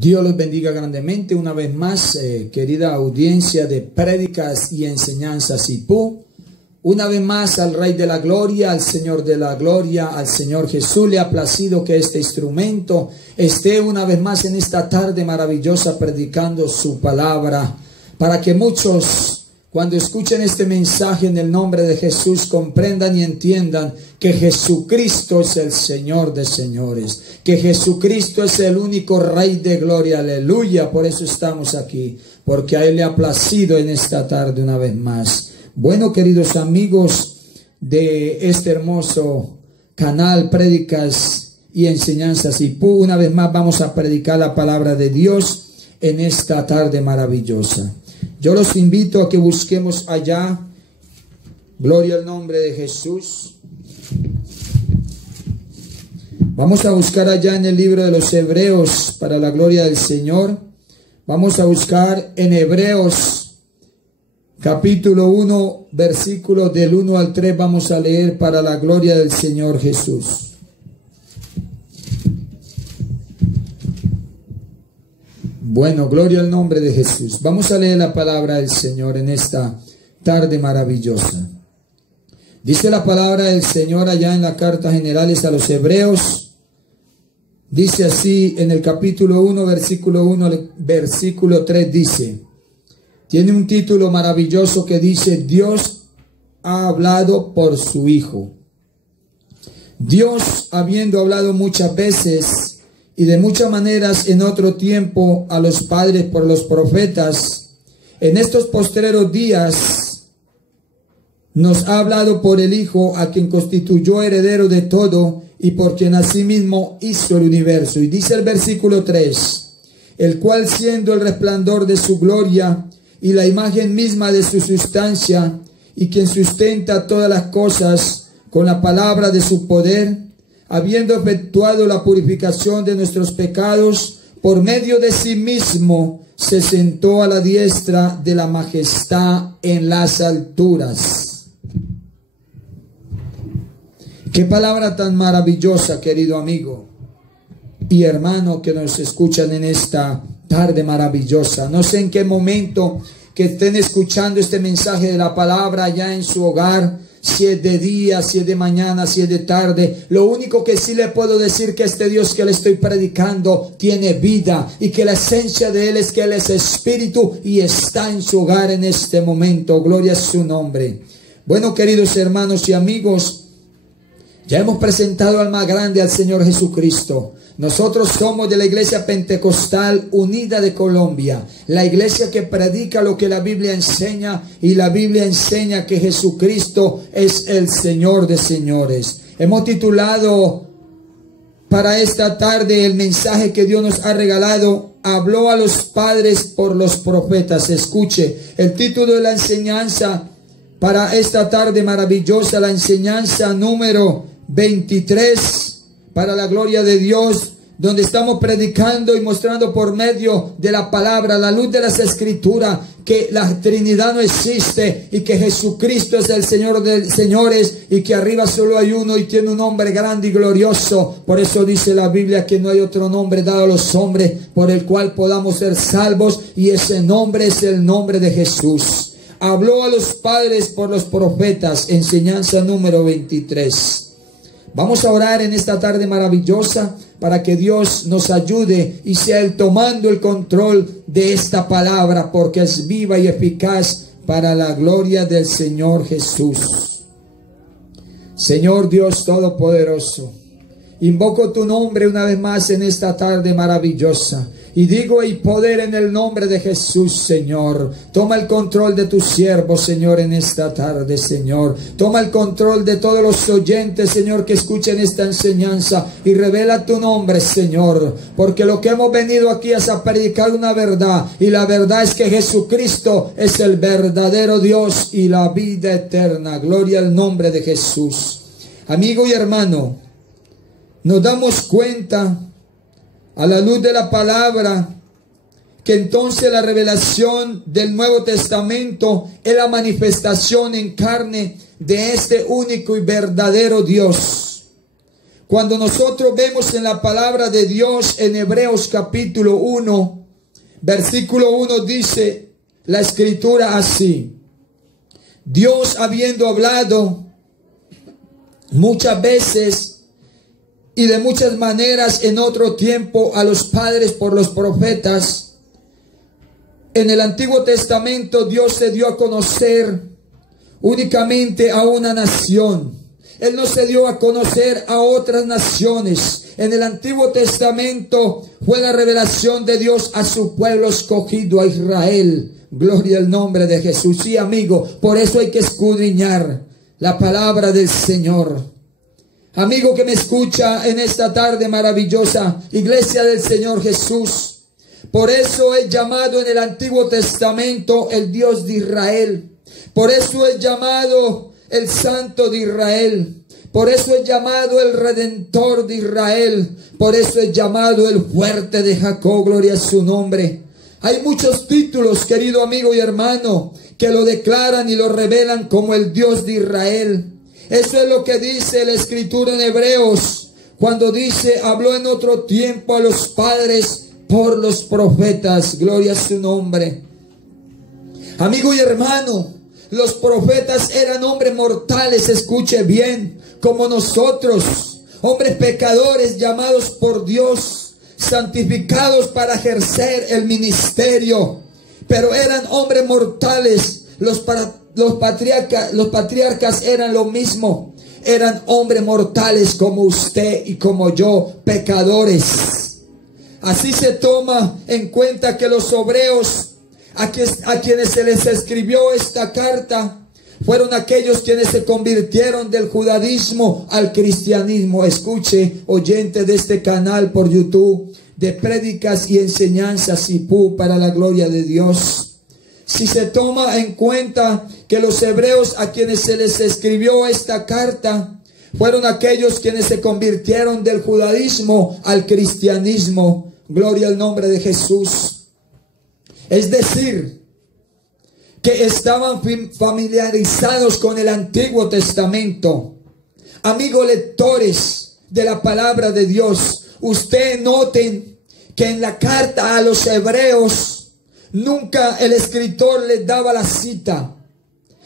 Dios los bendiga grandemente una vez más, querida audiencia de prédicas y enseñanzas Sipú. Una vez más al Rey de la Gloria, al Señor de la Gloria, al Señor Jesús le ha placido que este instrumento esté una vez más en esta tarde maravillosa predicando su palabra, para que muchos cuando escuchen este mensaje en el nombre de Jesús comprendan y entiendan que Jesucristo es el Señor de señores, que Jesucristo es el único Rey de gloria, aleluya. Por eso estamos aquí, porque a Él le ha placido en esta tarde una vez más. Bueno, queridos amigos de este hermoso canal Prédicas y Enseñanzas Sipú, una vez más vamos a predicar la palabra de Dios en esta tarde maravillosa. Yo los invito a que busquemos allá, gloria al nombre de Jesús. Vamos a buscar allá en el libro de los Hebreos para la gloria del Señor. Vamos a buscar en Hebreos capítulo 1, versículos del 1 al 3, vamos a leer para la gloria del Señor Jesús. Bueno, gloria al nombre de Jesús. Vamos a leer la palabra del Señor en esta tarde maravillosa. Dice la palabra del Señor allá en la carta generales a los Hebreos. Dice así en el capítulo 1, versículo 1 al versículo 3 dice. Tiene un título maravilloso que dice: Dios ha hablado por su Hijo. Dios, habiendo hablado muchas veces y de muchas maneras en otro tiempo a los padres por los profetas, en estos postreros días nos ha hablado por el Hijo, a quien constituyó heredero de todo y por quien asimismo hizo el universo. Y dice el versículo 3, el cual siendo el resplandor de su gloria y la imagen misma de su sustancia, y quien sustenta todas las cosas con la palabra de su poder, habiendo efectuado la purificación de nuestros pecados, por medio de sí mismo se sentó a la diestra de la majestad en las alturas. Qué palabra tan maravillosa, querido amigo y hermano que nos escuchan en esta tarde maravillosa. No sé en qué momento que estén escuchando este mensaje de la palabra allá en su hogar, si es de día, si es de mañana, si es de tarde. Lo único que sí le puedo decir que este Dios que le estoy predicando tiene vida, y que la esencia de Él es que Él es espíritu y está en su hogar en este momento. Gloria a su nombre. Bueno, queridos hermanos y amigos, ya hemos presentado al más grande, al Señor Jesucristo. Nosotros somos de la Iglesia Pentecostal Unida de Colombia, la iglesia que predica lo que la Biblia enseña, y la Biblia enseña que Jesucristo es el Señor de señores. Hemos titulado para esta tarde el mensaje que Dios nos ha regalado: habló a los padres por los profetas. Escuche, el título de la enseñanza para esta tarde maravillosa, la enseñanza número 23, para la gloria de Dios, donde estamos predicando y mostrando por medio de la palabra, la luz de las Escrituras, que la Trinidad no existe y que Jesucristo es el Señor de señores, y que arriba solo hay uno y tiene un nombre grande y glorioso. Por eso dice la Biblia que no hay otro nombre dado a los hombres por el cual podamos ser salvos, y ese nombre es el nombre de Jesús. Habló a los padres por los profetas, enseñanza número 23. Vamos a orar en esta tarde maravillosa para que Dios nos ayude y sea Él tomando el control de esta palabra, porque es viva y eficaz para la gloria del Señor Jesús. Señor Dios Todopoderoso, invoco tu nombre una vez más en esta tarde maravillosa. Y digo: y poder en el nombre de Jesús, Señor. Toma el control de tus siervos, Señor, en esta tarde, Señor. Toma el control de todos los oyentes, Señor, que escuchen esta enseñanza, y revela tu nombre, Señor. Porque lo que hemos venido aquí es a predicar una verdad, y la verdad es que Jesucristo es el verdadero Dios y la vida eterna. Gloria al nombre de Jesús. Amigo y hermano, nos damos cuenta a la luz de la palabra que entonces la revelación del Nuevo Testamento es la manifestación en carne de este único y verdadero Dios. Cuando nosotros vemos en la palabra de Dios en Hebreos capítulo 1, versículo 1 dice la escritura así: Dios, habiendo hablado muchas veces y de muchas maneras en otro tiempo a los padres por los profetas, en el Antiguo Testamento Dios se dio a conocer únicamente a una nación. Él no se dio a conocer a otras naciones. En el Antiguo Testamento fue la revelación de Dios a su pueblo escogido, a Israel. Gloria al nombre de Jesús. Sí, amigo, por eso hay que escudriñar la palabra del Señor. Amigo que me escucha en esta tarde maravillosa, iglesia del Señor Jesús, por eso es llamado en el Antiguo Testamento el Dios de Israel. Por eso es llamado el Santo de Israel. Por eso es llamado el Redentor de Israel. Por eso es llamado el Fuerte de Jacob. Gloria a su nombre. Hay muchos títulos, querido amigo y hermano, que lo declaran y lo revelan como el Dios de Israel. Eso es lo que dice la Escritura en Hebreos, cuando dice: habló en otro tiempo a los padres por los profetas. Gloria a su nombre. Amigo y hermano, los profetas eran hombres mortales, escuche bien, como nosotros, hombres pecadores llamados por Dios, santificados para ejercer el ministerio, pero eran hombres mortales. Los patriarcas eran lo mismo, eran hombres mortales como usted y como yo, pecadores. Así se toma en cuenta que los hebreos a quienes se les escribió esta carta fueron aquellos quienes se convirtieron del judaísmo al cristianismo. Escuche, oyente de este canal por YouTube, de prédicas y enseñanzas IPU para la gloria de Dios. Si se toma en cuenta que los hebreos a quienes se les escribió esta carta fueron aquellos quienes se convirtieron del judaísmo al cristianismo. Gloria al nombre de Jesús. Es decir, que estaban familiarizados con el Antiguo Testamento. Amigos lectores de la palabra de Dios, ustedes noten que en la carta a los hebreos nunca el escritor les daba la cita.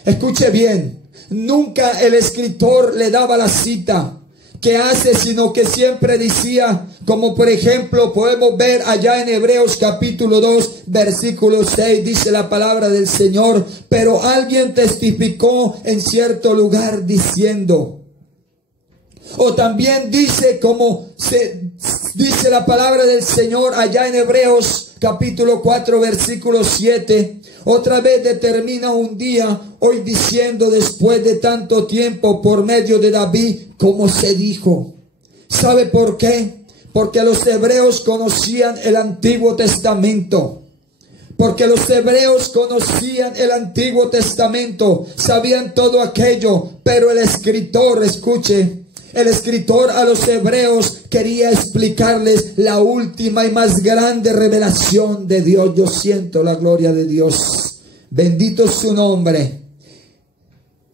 Escuche bien, nunca el escritor le daba la cita que hace, sino que siempre decía, como por ejemplo podemos ver allá en Hebreos capítulo 2 versículo 6, dice la palabra del Señor: pero alguien testificó en cierto lugar diciendo. O también dice, como se dice la palabra del Señor allá en Hebreos capítulo 4 versículo 7, otra vez determina un día, hoy diciendo, después de tanto tiempo, por medio de David, como se dijo. ¿Sabe por qué? Porque los hebreos conocían el Antiguo Testamento. Porque los hebreos conocían el Antiguo Testamento, sabían todo aquello, pero el escritor, escuche, el escritor a los hebreos quería explicarles la última y más grande revelación de Dios. Yo siento la gloria de Dios. Bendito es su nombre.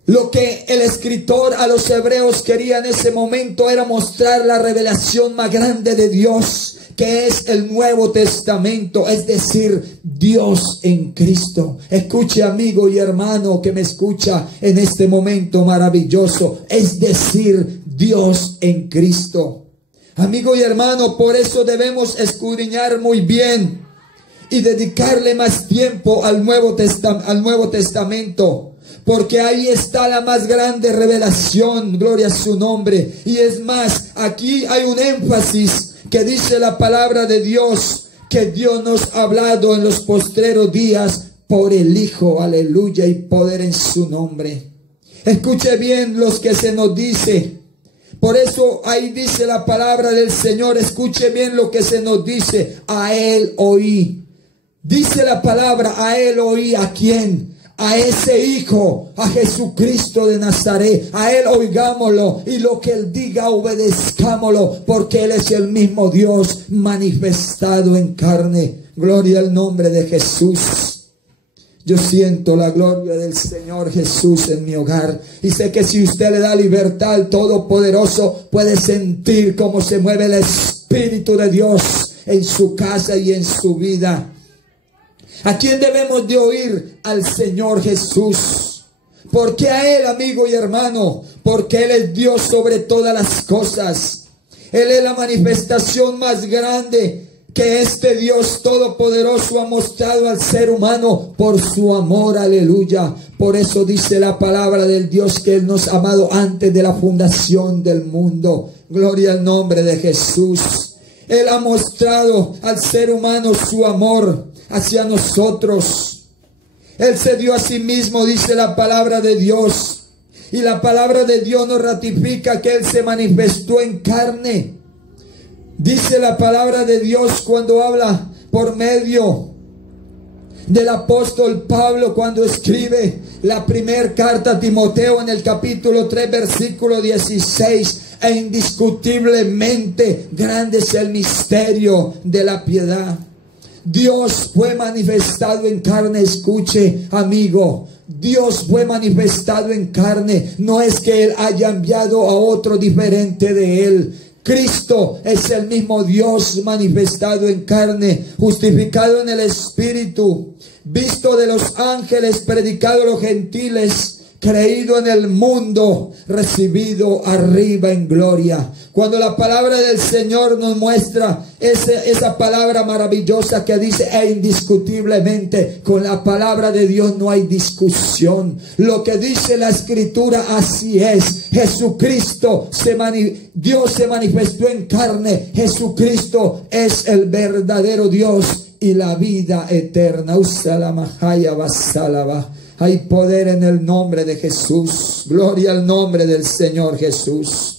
Lo que el escritor a los hebreos quería en ese momento era mostrar la revelación más grande de Dios, que es el Nuevo Testamento, es decir, Dios en Cristo. Escuche, amigo y hermano que me escucha en este momento maravilloso, es decir, Dios en Cristo. Amigo y hermano, por eso debemos escudriñar muy bien y dedicarle más tiempo al Nuevo Testamento. Porque ahí está la más grande revelación, gloria a su nombre. Y es más, aquí hay un énfasis que dice la palabra de Dios, que Dios nos ha hablado en los postreros días por el Hijo, aleluya, y poder en su nombre. Escuche bien los que se nos dice. Por eso ahí dice la palabra del Señor, escuche bien lo que se nos dice, a Él oí. Dice la palabra, a Él oí, ¿a quién? A ese Hijo, a Jesucristo de Nazaret. A Él oigámoslo y lo que Él diga obedezcámoslo, porque Él es el mismo Dios manifestado en carne. Gloria al nombre de Jesús. Yo siento la gloria del Señor Jesús en mi hogar. Y sé que si usted le da libertad al Todopoderoso, puede sentir cómo se mueve el Espíritu de Dios en su casa y en su vida. ¿A quién debemos de oír? Al Señor Jesús. ¿Por qué a Él, amigo y hermano? Porque Él es Dios sobre todas las cosas. Él es la manifestación más grande que este Dios todopoderoso ha mostrado al ser humano por su amor, aleluya. Por eso dice la palabra del Dios que Él nos ha amado antes de la fundación del mundo. Gloria al nombre de Jesús. Él ha mostrado al ser humano su amor hacia nosotros. Él se dio a sí mismo, dice la palabra de Dios. Y la palabra de Dios nos ratifica que Él se manifestó en carne. Dice la palabra de Dios cuando habla por medio del apóstol Pablo, cuando escribe la primera carta a Timoteo en el capítulo 3, versículo 16. E indiscutiblemente grande es el misterio de la piedad. Dios fue manifestado en carne. Escuche, amigo, Dios fue manifestado en carne. No es que Él haya enviado a otro diferente de Él. Cristo es el mismo Dios manifestado en carne, justificado en el Espíritu, visto de los ángeles, predicado a los gentiles, creído en el mundo, recibido arriba en gloria. Cuando la palabra del Señor nos muestra esa palabra maravillosa que dice e indiscutiblemente, con la palabra de Dios no hay discusión. Lo que dice la Escritura así es. Jesucristo Dios se manifestó en carne. Jesucristo es el verdadero Dios y la vida eterna. Hay poder en el nombre de Jesús. Gloria al nombre del Señor Jesús.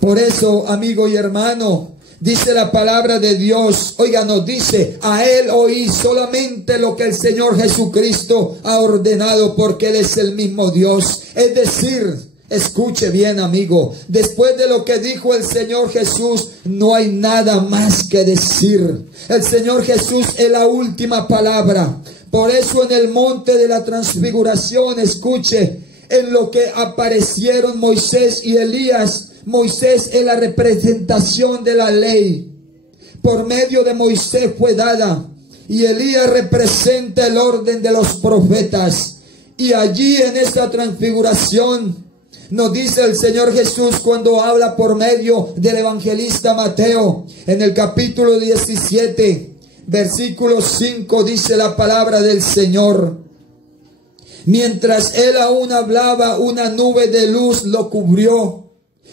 Por eso, amigo y hermano, dice la palabra de Dios. Oiga, nos dice, a Él oí solamente lo que el Señor Jesucristo ha ordenado, porque Él es el mismo Dios. Es decir, escuche bien, amigo, después de lo que dijo el Señor Jesús, no hay nada más que decir. El Señor Jesús es la última palabra. Por eso en el monte de la transfiguración, escuche, en lo que aparecieron Moisés y Elías. Moisés es la representación de la ley. Por medio de Moisés fue dada. Y Elías representa el orden de los profetas. Y allí en esta transfiguración nos dice el Señor Jesús cuando habla por medio del evangelista Mateo. En el capítulo 17. Versículo 5 dice la palabra del Señor. Mientras él aún hablaba, una nube de luz lo cubrió.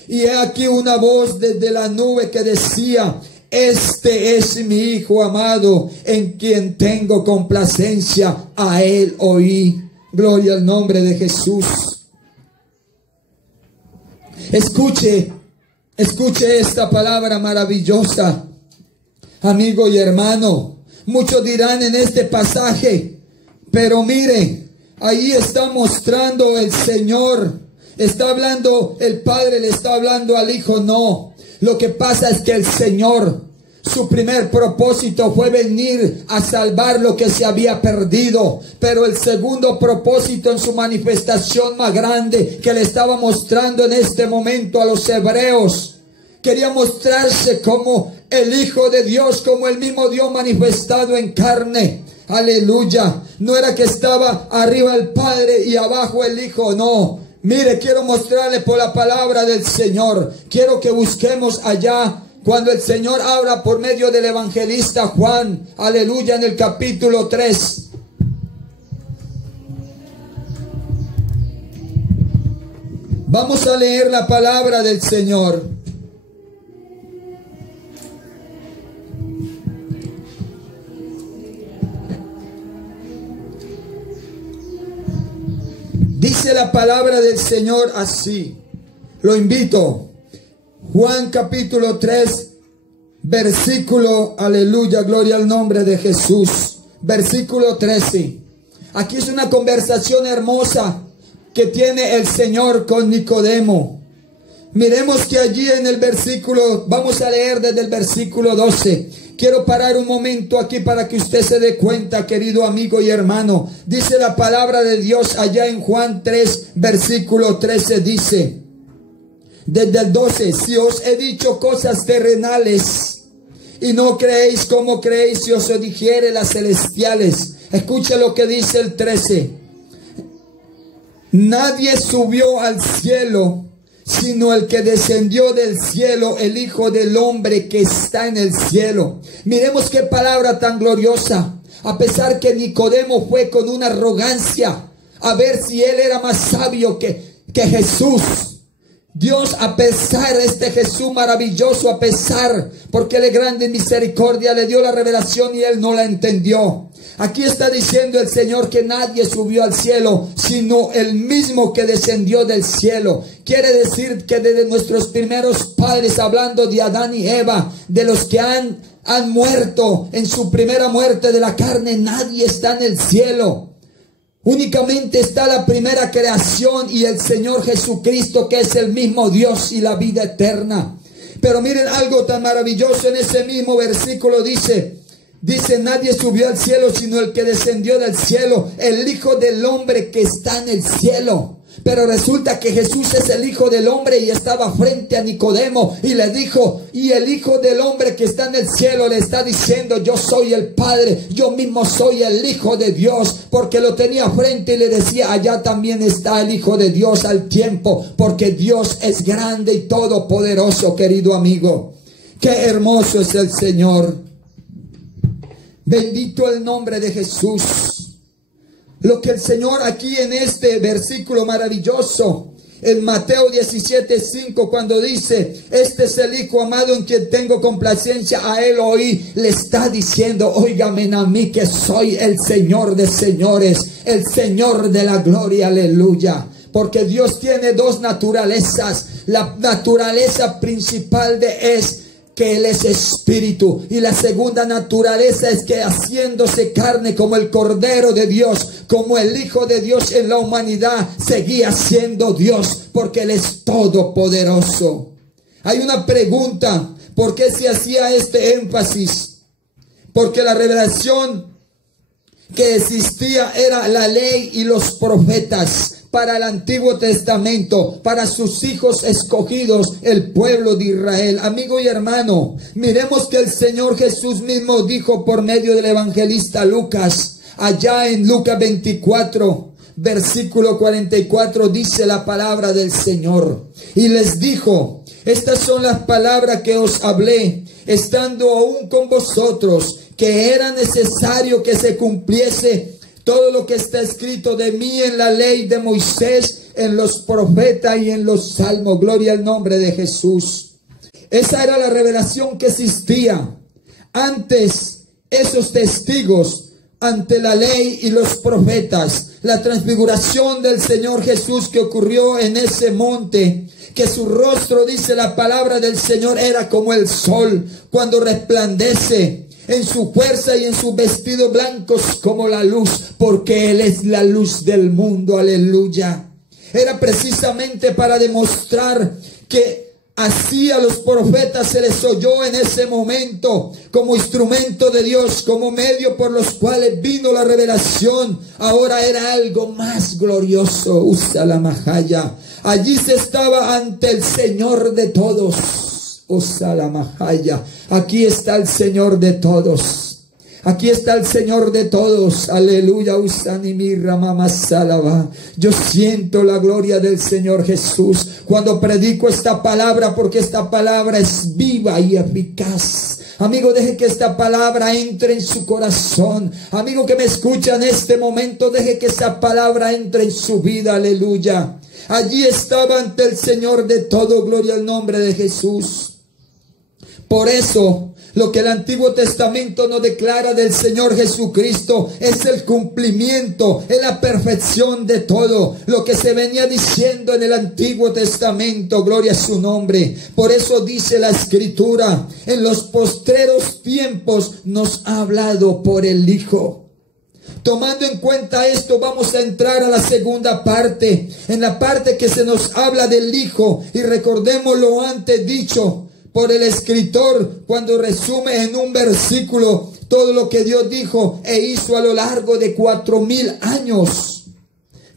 Y he aquí una voz desde la nube que decía: este es mi Hijo amado, en quien tengo complacencia, a Él oí. Gloria al nombre de Jesús. Escuche esta palabra maravillosa. Amigo y hermano, muchos dirán en este pasaje, pero mire, ahí está mostrando el Señor, está hablando el Padre, le está hablando al Hijo. No, lo que pasa es que el Señor, su primer propósito fue venir a salvar lo que se había perdido. Pero el segundo propósito, en su manifestación más grande que le estaba mostrando en este momento a los hebreos, quería mostrarse como el Hijo de Dios, como el mismo Dios manifestado en carne. Aleluya. No era que estaba arriba el Padre y abajo el Hijo, no. Mire, quiero mostrarle por la palabra del Señor. Quiero que busquemos allá cuando el Señor habla por medio del evangelista Juan. Aleluya, en el capítulo 3. Vamos a leer la palabra del Señor. Dice la palabra del Señor así. Lo invito. Juan capítulo 3, versículo, aleluya, gloria al nombre de Jesús. Versículo 13. Aquí es una conversación hermosa que tiene el Señor con Nicodemo. Miremos que allí en el versículo, vamos a leer desde el versículo 12. Quiero parar un momento aquí para que usted se dé cuenta, querido amigo y hermano. Dice la palabra de Dios allá en Juan 3, versículo 13, dice, desde el 12, si os he dicho cosas terrenales y no creéis, ¿cómo creéis si os dijere las celestiales? Escuche lo que dice el 13. Nadie subió al cielo, sino el que descendió del cielo, el Hijo del Hombre que está en el cielo. Miremos qué palabra tan gloriosa. A pesar que Nicodemo fue con una arrogancia a ver si él era más sabio que Jesús. Dios, a pesar de este Jesús maravilloso, a pesar, porque Él es grande en misericordia, le dio la revelación y él no la entendió. Aquí está diciendo el Señor que nadie subió al cielo, sino el mismo que descendió del cielo. Quiere decir que desde nuestros primeros padres, hablando de Adán y Eva, de los que han muerto en su primera muerte de la carne, nadie está en el cielo. Únicamente está la primera creación y el Señor Jesucristo, que es el mismo Dios y la vida eterna. Pero miren algo tan maravilloso en ese mismo versículo. Dice, nadie subió al cielo sino el que descendió del cielo, el Hijo del Hombre que está en el cielo. Pero resulta que Jesús es el Hijo del Hombre y estaba frente a Nicodemo y le dijo, y el Hijo del Hombre que está en el cielo le está diciendo, yo soy el Padre, yo mismo soy el Hijo de Dios, porque lo tenía frente y le decía, allá también está el Hijo de Dios al tiempo, porque Dios es grande y todopoderoso, querido amigo. Qué hermoso es el Señor. Bendito el nombre de Jesús. Lo que el Señor aquí en este versículo maravilloso, en Mateo 17:5, cuando dice, este es el Hijo amado en quien tengo complacencia, a Él oí, le está diciendo, óigame a mí que soy el Señor de señores, el Señor de la gloria, aleluya. Porque Dios tiene dos naturalezas. La naturaleza principal es que Él es espíritu, y la segunda naturaleza es que haciéndose carne como el Cordero de Dios, como el Hijo de Dios en la humanidad, seguía siendo Dios, porque Él es todopoderoso. Hay una pregunta, ¿por qué se hacía este énfasis? Porque la revelación que existía era la ley y los profetas para el Antiguo Testamento, para sus hijos escogidos, el pueblo de Israel. Amigo y hermano, miremos que el Señor Jesús mismo dijo por medio del evangelista Lucas, allá en Lucas 24, versículo 44, dice la palabra del Señor, y les dijo, estas son las palabras que os hablé, estando aún con vosotros, que era necesario que se cumpliese todo lo que está escrito de mí en la ley de Moisés, en los profetas y en los salmos. Gloria al nombre de Jesús. Esa era la revelación que existía. Antes, esos testigos ante la ley y los profetas, la transfiguración del Señor Jesús que ocurrió en ese monte, que su rostro, dice la palabra del Señor, era como el sol cuando resplandece, en su fuerza y en sus vestidos blancos como la luz, porque Él es la luz del mundo, aleluya. Era precisamente para demostrar que así a los profetas se les oyó en ese momento como instrumento de Dios, como medio por los cuales vino la revelación. Ahora era algo más glorioso. Usa la majaya. Allí se estaba ante el Señor de todos. Usa la majaya. Aquí está el Señor de todos. Aquí está el Señor de todos. Aleluya. Yo siento la gloria del Señor Jesús cuando predico esta palabra, porque esta palabra es viva y eficaz. Amigo, deje que esta palabra entre en su corazón. Amigo que me escucha en este momento, deje que esta palabra entre en su vida. Aleluya. Allí estaba ante el Señor de todo. Gloria al nombre de Jesús. Por eso, lo que el Antiguo Testamento nos declara del Señor Jesucristo es el cumplimiento, es la perfección de todo lo que se venía diciendo en el Antiguo Testamento. Gloria a su nombre. Por eso dice la Escritura, en los postreros tiempos nos ha hablado por el Hijo. Tomando en cuenta esto, vamos a entrar a la segunda parte, en la parte que se nos habla del Hijo. Y recordemos lo antes dicho por el escritor cuando resume en un versículo todo lo que Dios dijo e hizo a lo largo de 4000 años.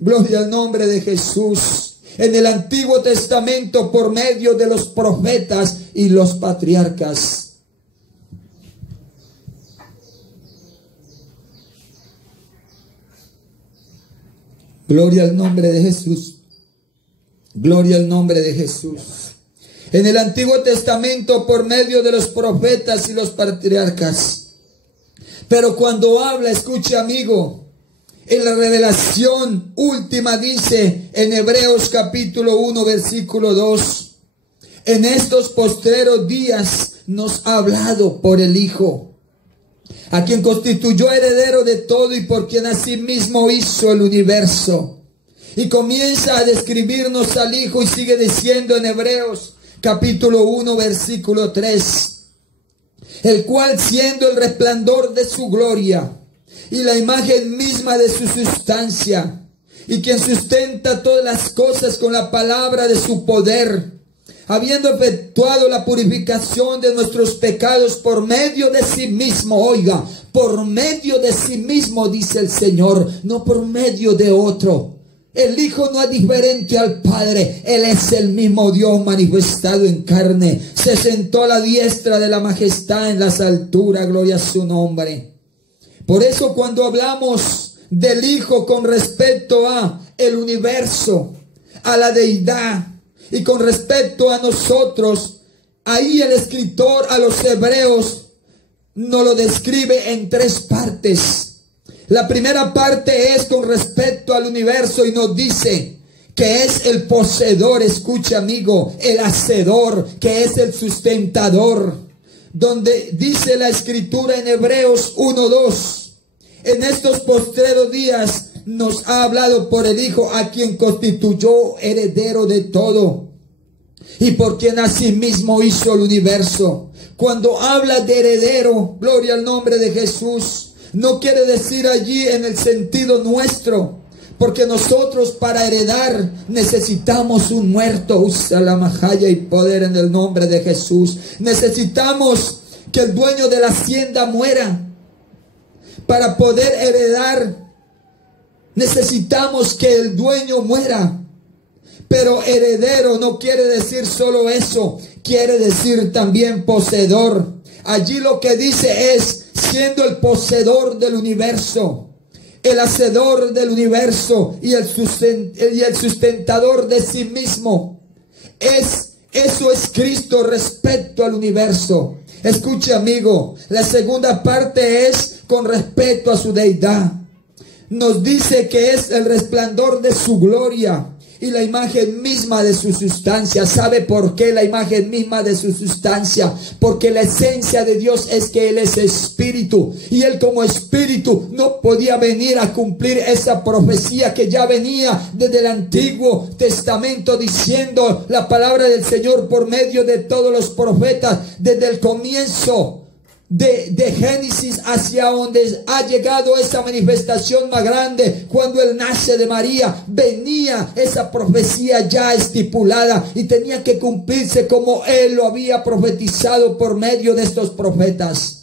Gloria al nombre de Jesús. En el Antiguo Testamento por medio de los profetas y los patriarcas. Gloria al nombre de Jesús. Gloria al nombre de Jesús. En el Antiguo Testamento por medio de los profetas y los patriarcas. Pero cuando habla, escuche amigo, en la revelación última dice en Hebreos capítulo 1 versículo 2. En estos postreros días nos ha hablado por el Hijo, a quien constituyó heredero de todo y por quien asimismo hizo el universo. Y comienza a describirnos al Hijo y sigue diciendo en Hebreos capítulo 1 versículo 3. El cual siendo el resplandor de su gloria y la imagen misma de su sustancia, y quien sustenta todas las cosas con la palabra de su poder, habiendo efectuado la purificación de nuestros pecados por medio de sí mismo, oiga, por medio de sí mismo, dice el Señor, no por medio de otro. El Hijo no es diferente al Padre, Él es el mismo Dios manifestado en carne. Se sentó a la diestra de la majestad en las alturas, gloria a su nombre. Por eso cuando hablamos del Hijo con respecto a el universo, a la deidad, y con respecto a nosotros, ahí el escritor a los hebreos nos lo describe en tres partes. La primera parte es con respecto al universo y nos dice que es el poseedor, escucha amigo, el hacedor, que es el sustentador. Donde dice la escritura en Hebreos 1:2, en estos postreros días nos ha hablado por el Hijo, a quien constituyó heredero de todo y por quien asimismo hizo el universo. Cuando habla de heredero, gloria al nombre de Jesús, no quiere decir allí en el sentido nuestro, porque nosotros para heredar necesitamos un muerto. Usa la majaya y poder en el nombre de Jesús. Necesitamos que el dueño de la hacienda muera. Para poder heredar necesitamos que el dueño muera. Pero heredero no quiere decir solo eso, quiere decir también poseedor. Allí lo que dice es, siendo el poseedor del universo, el hacedor del universo y el sustentador de sí mismo. Eso es Cristo respecto al universo. Escuche amigo, la segunda parte es con respecto a su deidad. Nos dice que es el resplandor de su gloria y la imagen misma de su sustancia. ¿Sabe por qué la imagen misma de su sustancia? Porque la esencia de Dios es que Él es espíritu. Y Él como espíritu no podía venir a cumplir esa profecía que ya venía desde el Antiguo Testamento diciendo la palabra del Señor por medio de todos los profetas. Desde el comienzo de Génesis hacia donde ha llegado esa manifestación más grande, cuando Él nace de María, venía esa profecía ya estipulada y tenía que cumplirse como Él lo había profetizado por medio de estos profetas.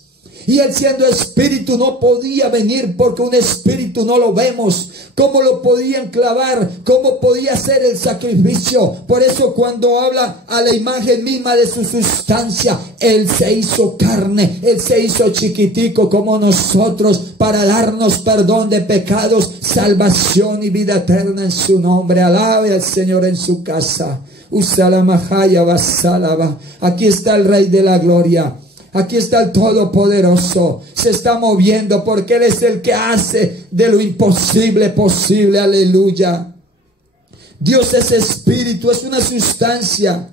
Y Él siendo espíritu no podía venir, porque un espíritu no lo vemos. ¿Cómo lo podían clavar? ¿Cómo podía ser el sacrificio? Por eso cuando habla a la imagen misma de su sustancia, Él se hizo carne, Él se hizo chiquitico como nosotros para darnos perdón de pecados, salvación y vida eterna en su nombre. Alabe al Señor en su casa. Usalamahaya basalaba. Aquí está el Rey de la Gloria. Aquí está el Todopoderoso. Se está moviendo porque Él es el que hace de lo imposible posible. Aleluya. Dios es espíritu, es una sustancia.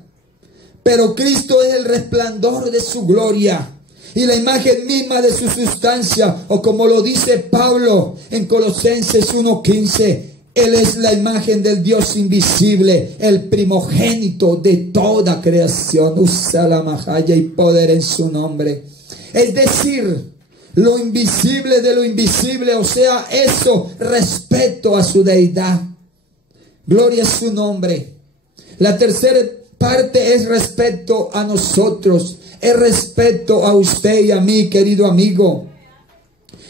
Pero Cristo es el resplandor de su gloria y la imagen misma de su sustancia. O como lo dice Pablo en Colosenses 1:15. Él es la imagen del Dios invisible, el primogénito de toda creación. Usa la majaya y poder en su nombre. Es decir, lo invisible de lo invisible, o sea, eso respecto a su deidad. Gloria a su nombre. La tercera parte es respecto a nosotros, es respecto a usted y a mí, querido amigo,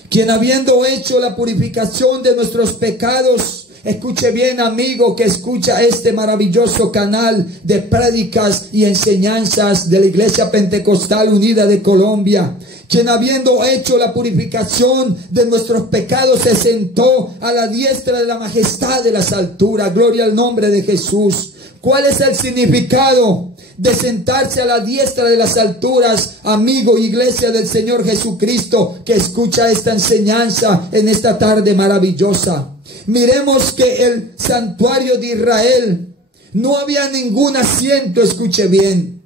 quien habiendo hecho la purificación de nuestros pecados, escuche bien, amigo, que escucha este maravilloso canal de prédicas y enseñanzas de la Iglesia Pentecostal Unida de Colombia, quien habiendo hecho la purificación de nuestros pecados se sentó a la diestra de la majestad de las alturas. Gloria al nombre de Jesús. ¿Cuál es el significado de sentarse a la diestra de las alturas, amigo, iglesia del Señor Jesucristo, que escucha esta enseñanza en esta tarde maravillosa? Miremos que el santuario de Israel no había ningún asiento, escuche bien,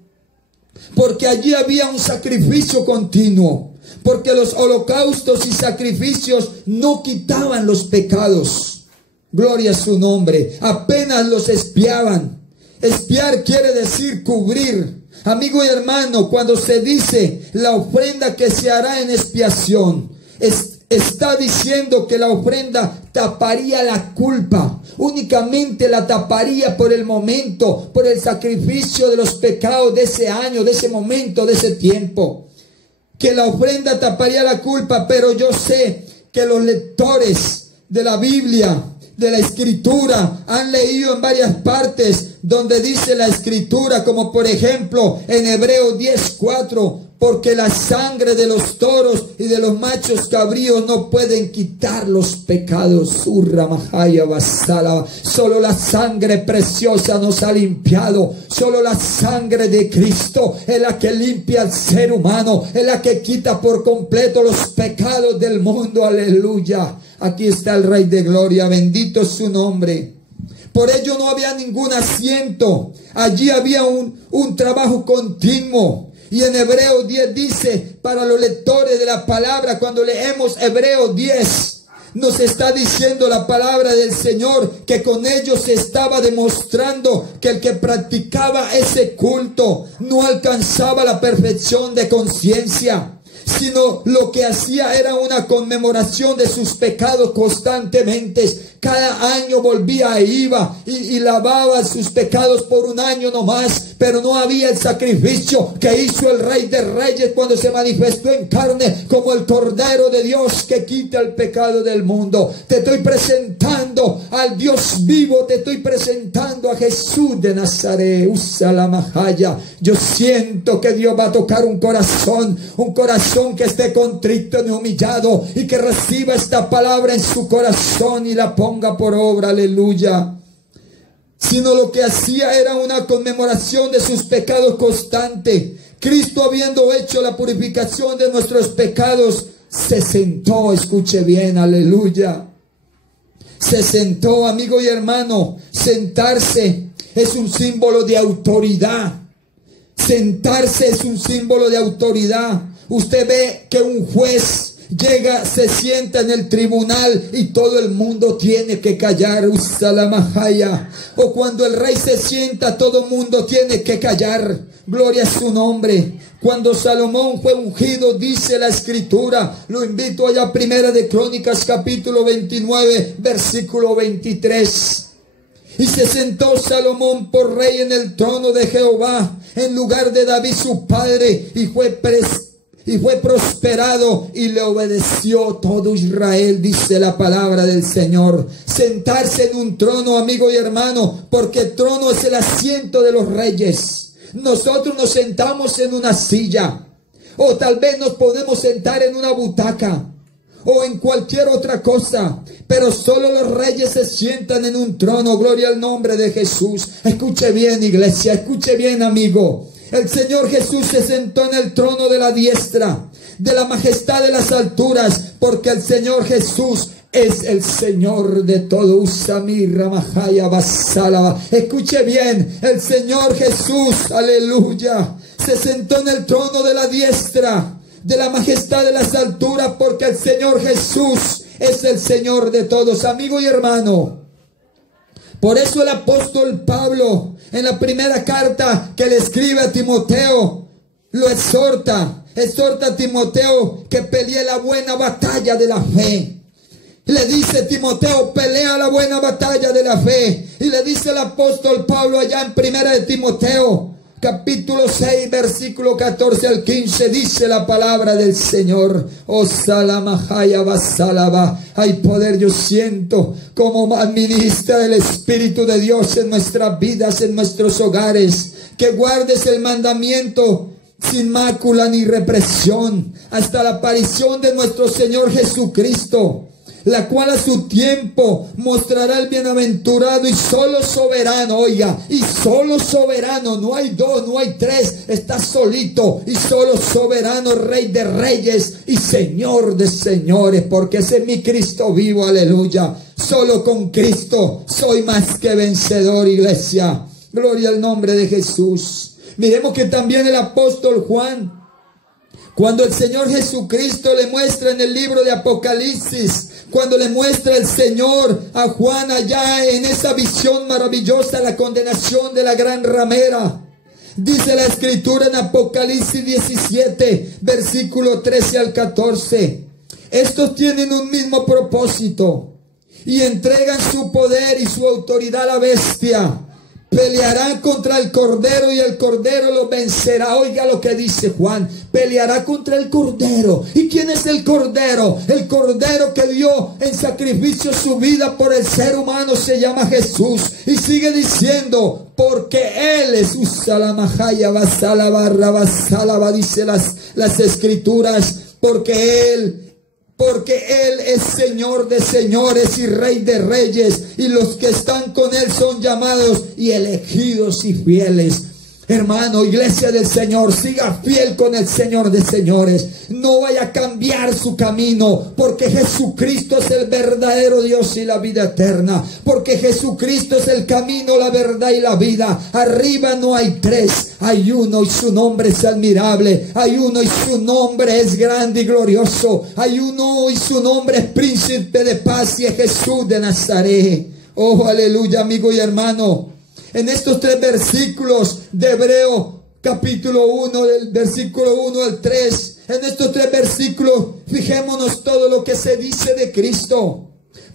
porque allí había un sacrificio continuo, porque los holocaustos y sacrificios no quitaban los pecados. Gloria a su nombre, apenas los expiaban. Expiar quiere decir cubrir. Amigo y hermano, cuando se dice la ofrenda que se hará en expiación, está diciendo que la ofrenda taparía la culpa. Únicamente la taparía por el momento, por el sacrificio de los pecados de ese año, de ese momento, de ese tiempo. Que la ofrenda taparía la culpa, pero yo sé que los lectores de la Biblia, de la Escritura, han leído en varias partes donde dice la Escritura, como por ejemplo en Hebreos 10:4, porque la sangre de los toros y de los machos cabríos no pueden quitar los pecados. Solo la sangre preciosa nos ha limpiado. Solo la sangre de Cristo es la que limpia al ser humano, es la que quita por completo los pecados del mundo. Aleluya. Aquí está el Rey de Gloria, bendito es su nombre. Por ello no había ningún asiento. Allí había un trabajo continuo. Y en Hebreos 10 dice, para los lectores de la palabra, cuando leemos Hebreos 10, nos está diciendo la palabra del Señor que con ellos se estaba demostrando que el que practicaba ese culto no alcanzaba la perfección de conciencia, sino lo que hacía era una conmemoración de sus pecados constantemente. Cada año volvía e iba y lavaba sus pecados por un año nomás, pero no había el sacrificio que hizo el Rey de Reyes cuando se manifestó en carne como el Cordero de Dios que quita el pecado del mundo. Te estoy presentando al Dios vivo, te estoy presentando a Jesús de Nazaret. Usa la majaya. Yo siento que Dios va a tocar un corazón que esté contrito y humillado y que reciba esta palabra en su corazón y la ponga por obra. Aleluya. Sino lo que hacía era una conmemoración de sus pecados constante. Cristo, habiendo hecho la purificación de nuestros pecados, se sentó. Escuche bien, aleluya. Se sentó, amigo y hermano. Sentarse es un símbolo de autoridad. Sentarse es un símbolo de autoridad. Usted ve que un juez llega, se sienta en el tribunal y todo el mundo tiene que callar. Usa la majaya. O cuando el rey se sienta, todo el mundo tiene que callar. Gloria a su nombre. Cuando Salomón fue ungido, dice la Escritura, lo invito allá a Primera de Crónicas capítulo 29 versículo 23. Y se sentó Salomón por rey en el trono de Jehová, en lugar de David su padre, y fue prosperado y le obedeció todo Israel, dice la palabra del Señor. Sentarse en un trono, amigo y hermano, porque el trono es el asiento de los reyes. Nosotros nos sentamos en una silla, o tal vez nos podemos sentar en una butaca, o en cualquier otra cosa, pero solo los reyes se sientan en un trono. Gloria al nombre de Jesús. Escuche bien, iglesia, escuche bien, amigo. El Señor Jesús se sentó en el trono de la diestra, de la majestad de las alturas, porque el Señor Jesús es el Señor de todo. Usamirra Mahaya Basalaba. Escuche bien, el Señor Jesús, aleluya, se sentó en el trono de la diestra, de la majestad de las alturas, porque el Señor Jesús es el Señor de todos, amigo y hermano. Por eso el apóstol Pablo, en la primera carta que le escribe a Timoteo, lo exhorta a Timoteo que pelee la buena batalla de la fe. Le dice Timoteo, pelea la buena batalla de la fe. Y le dice el apóstol Pablo allá en 1 de Timoteo, capítulo 6, versículo 14 al 15, dice la palabra del Señor. Oh, salamajaya basalaba. Hay poder, yo siento como administra el Espíritu de Dios en nuestras vidas, en nuestros hogares. Que guardes el mandamiento sin mácula ni represión hasta la aparición de nuestro Señor Jesucristo, la cual a su tiempo mostrará el bienaventurado y solo soberano. Oiga, y solo soberano, no hay dos, no hay tres, está solito y solo soberano, Rey de reyes y Señor de señores, porque ese es mi Cristo vivo, aleluya. Solo con Cristo soy más que vencedor, iglesia. Gloria al nombre de Jesús. Miremos que también el apóstol Juan, cuando el Señor Jesucristo le muestra en el libro de Apocalipsis, cuando le muestra el Señor a Juan allá en esa visión maravillosa, la condenación de la gran ramera, dice la Escritura en Apocalipsis 17, versículo 13 al 14, estos tienen un mismo propósito y entregan su poder y su autoridad a la bestia. Pelearán contra el Cordero y el Cordero los vencerá. Oiga lo que dice Juan. Peleará contra el Cordero. ¿Y quién es el Cordero? El Cordero que dio en sacrificio su vida por el ser humano se llama Jesús. Y sigue diciendo, porque Él es Usalamajaya Basalaba, dice las Escrituras, porque Él es Señor de señores y Rey de reyes, y los que están con Él son llamados y elegidos y fieles. Hermano, iglesia del Señor, siga fiel con el Señor de señores. No vaya a cambiar su camino, porque Jesucristo es el verdadero Dios y la vida eterna. Porque Jesucristo es el camino, la verdad y la vida. Arriba no hay tres, hay uno y su nombre es admirable. Hay uno y su nombre es grande y glorioso. Hay uno y su nombre es príncipe de paz y es Jesús de Nazaret. Oh, aleluya, amigo y hermano. En estos tres versículos de Hebreo, capítulo 1, del versículo 1 al 3, en estos tres versículos, fijémonos todo lo que se dice de Cristo.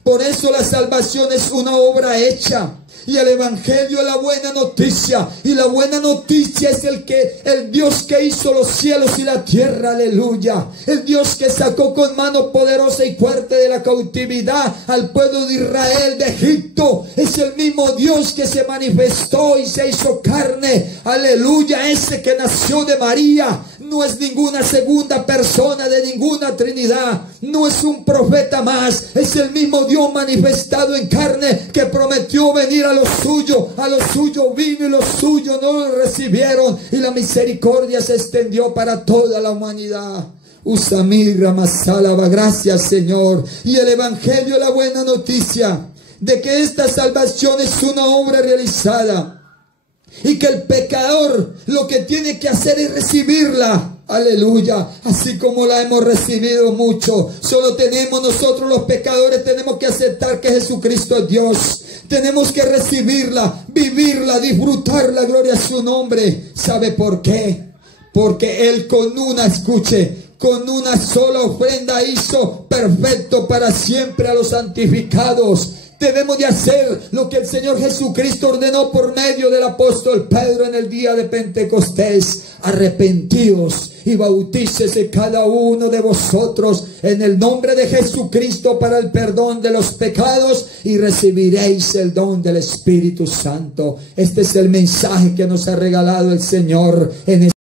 Por eso la salvación es una obra hecha. Y el evangelio es la buena noticia. Y la buena noticia es el Dios que hizo los cielos y la tierra. Aleluya. El Dios que sacó con mano poderosa y fuerte de la cautividad al pueblo de Israel de Egipto. Es el mismo Dios que se manifestó y se hizo carne. Aleluya. Ese que nació de María. No es ninguna segunda persona de ninguna Trinidad. No es un profeta más. Es el mismo Dios manifestado en carne que prometió venir a los suyos vino y los suyos no lo recibieron, y la misericordia se extendió para toda la humanidad. Usamirra Masalaba, gracias Señor. Y el evangelio es la buena noticia de que esta salvación es una obra realizada y que el pecador lo que tiene que hacer es recibirla. Aleluya, así como la hemos recibido mucho. Solo tenemos nosotros los pecadores, tenemos que aceptar que Jesucristo es Dios. Tenemos que recibirla, vivirla, disfrutarla, gloria a su nombre. ¿Sabe por qué? Porque Él con una sola ofrenda hizo perfecto para siempre a los santificados. Debemos de hacer lo que el Señor Jesucristo ordenó por medio del apóstol Pedro en el día de Pentecostés. Arrepentíos y bautícese cada uno de vosotros en el nombre de Jesucristo para el perdón de los pecados y recibiréis el don del Espíritu Santo. Este es el mensaje que nos ha regalado el Señor en este.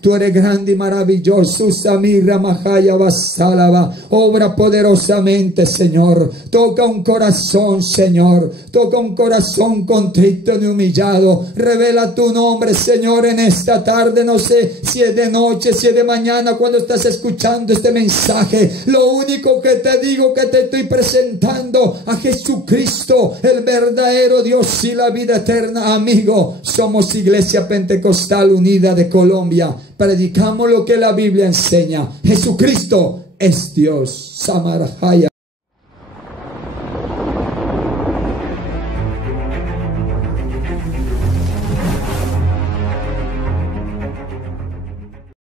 Tú eres grande y maravilloso, Samirra Mahaya Basalaba. Obra poderosamente, Señor. Toca un corazón, Señor. Toca un corazón contrito y humillado. Revela tu nombre, Señor, en esta tarde. No sé si es de noche, si es de mañana, cuando estás escuchando este mensaje. Lo único que te digo, que te estoy presentando a Jesucristo, el verdadero Dios y la vida eterna. Amigo, somos Iglesia Pentecostal Unida de Colombia. Predicamos lo que la Biblia enseña. Jesucristo es Dios. Samarjaya.